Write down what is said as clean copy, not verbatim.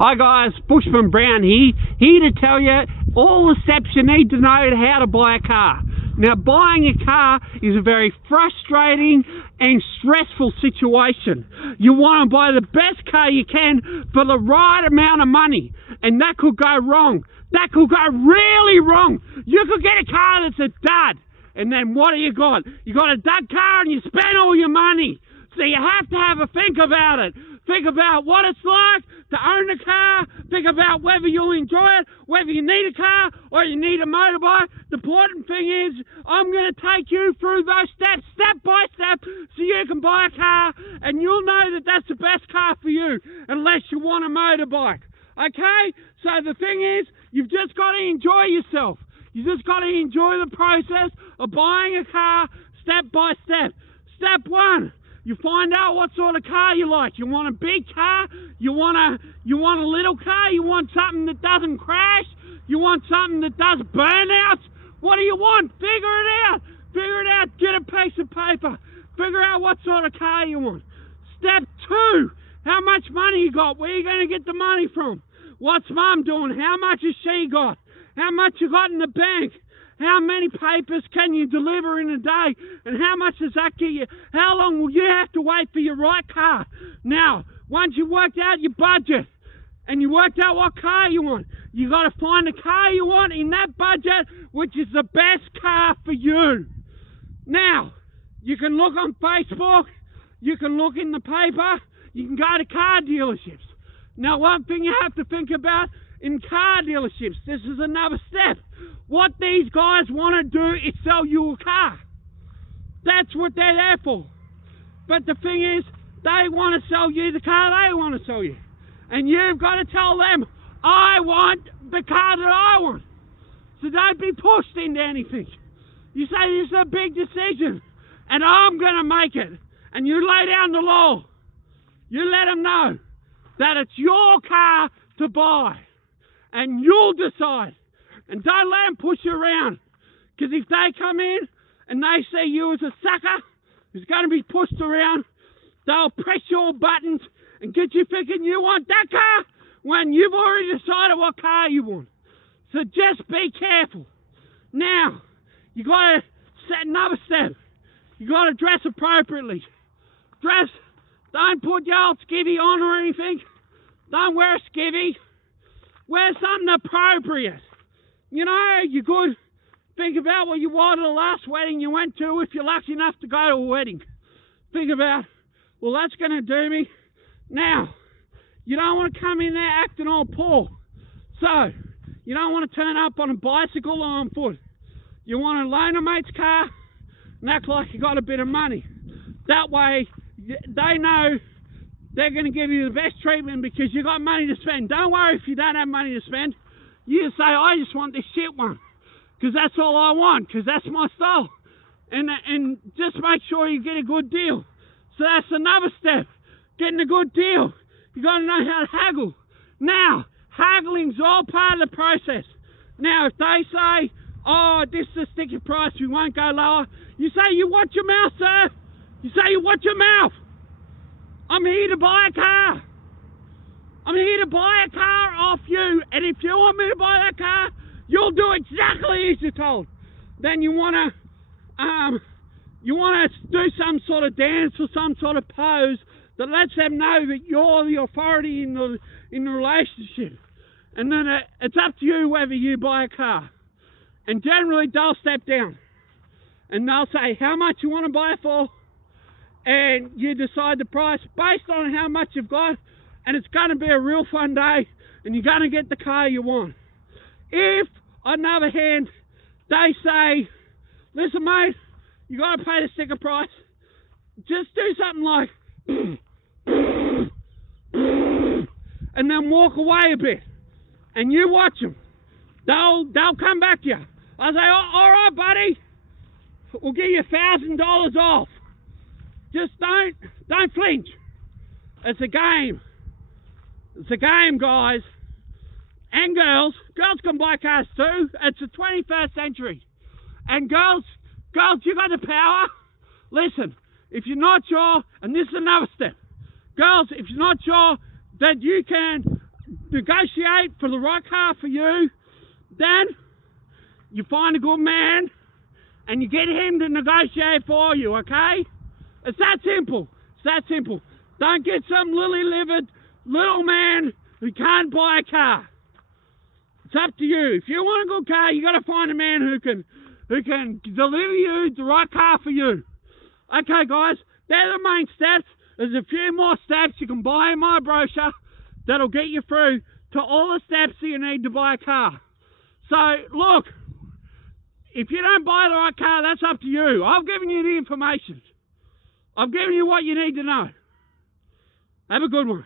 Hi guys, Bushman Brown here to tell you all the steps you need to know how to buy a car. Now, buying a car is a very frustrating and stressful situation. You want to buy the best car you can for the right amount of money, and that could go wrong. That could go really wrong. You could get a car that's a dud, and then what do you got? You got a dud car and you spend all your money. So you have to have a think about it. Think about what it's like to own a car. Think about whether you'll enjoy it, whether you need a car or you need a motorbike. The important thing is I'm going to take you through those steps, step by step, so you can buy a car and you'll know that that's the best car for you, unless you want a motorbike. Okay? So the thing is, you've just got to enjoy yourself. You just got to enjoy the process of buying a car step by step. Step one. You find out what sort of car you like. You want a big car? You want a little car? You want something that doesn't crash? You want something that does burnouts? What do you want? Figure it out. Figure it out. Get a piece of paper. Figure out what sort of car you want. Step two. How much money you got? Where are you going to get the money from? What's mum doing? How much has she got? How much you got in the bank? How many papers can you deliver in a day? And how much does that get you? How long will you have to wait for your right car? Now, once you've worked out your budget and you worked out what car you want, you got to find the car you want in that budget, which is the best car for you. Now, you can look on Facebook, you can look in the paper, you can go to car dealerships. Now, one thing you have to think about in car dealerships, this is another step. What these guys want to do is sell you a car. That's what they're there for. But the thing is, they want to sell you the car they want to sell you. And you've got to tell them, I want the car that I want. So don't be pushed into anything. You say this is a big decision, and I'm going to make it. And you lay down the law. You let them know that it's your car to buy. And you'll decide. And don't let them push you around. Because if they come in and they see you as a sucker who's going to be pushed around, they'll press your buttons and get you thinking you want that car when you've already decided what car you want. So just be careful. Now, you got to set another step. You got to dress appropriately. Dress. Don't put your old skivvy on or anything. Don't wear a skivvy. Wear something appropriate. You know, you could think about what you wore to the last wedding you went to if you're lucky enough to go to a wedding. Think about, well, that's going to do me. Now, you don't want to come in there acting all poor. So, you don't want to turn up on a bicycle or on foot. You want to loan a mate's car and act like you got a bit of money. That way, they know they're going to give you the best treatment because you got money to spend. Don't worry if you don't have money to spend. You say, I just want this shit one because that's all I want, because that's my style. And just make sure you get a good deal. So that's another step, getting a good deal. You got to know how to haggle. Now, haggling's all part of the process. Now, if they say, oh, this is a sticky price, we won't go lower, you say, you watch your mouth, sir. You say, you watch your mouth. I'm here to buy a car. I'm here to buy a car off you, and if you want me to buy that car, you'll do exactly as you're told. Then you want to do some sort of dance or some sort of pose that lets them know that you're the authority in the relationship. And then it's up to you whether you buy a car. And generally they'll step down and they'll say how much you want to buy it for, and you decide the price based on how much you've got. And it's going to be a real fun day, and you're going to get the car you want. If, on the other hand, they say, listen, mate, you got to pay the sticker price, just do something like, and then walk away a bit, and you watch them. They'll come back to you. I'll say, oh, all right, buddy, we'll give you $1,000 off. Just don't flinch. It's a game. It's a game, guys. And girls. Girls can buy cars too. It's the 21st century. And girls, you got the power. Listen, if you're not sure, and this is another step. Girls, if you're not sure that you can negotiate for the right car for you. Then you find a good man and you get him to negotiate for you, okay? It's that simple. It's that simple. Don't get some lily-livered little man who can't buy a car. It's up to you. If you want a good car, you got to find a man who can deliver you the right car for you. Okay, guys, they're the main steps. There's a few more steps you can buy in my brochure that'll get you through to all the steps that you need to buy a car. So, look, if you don't buy the right car, that's up to you. I've given you the information. I've given you what you need to know. Have a good one.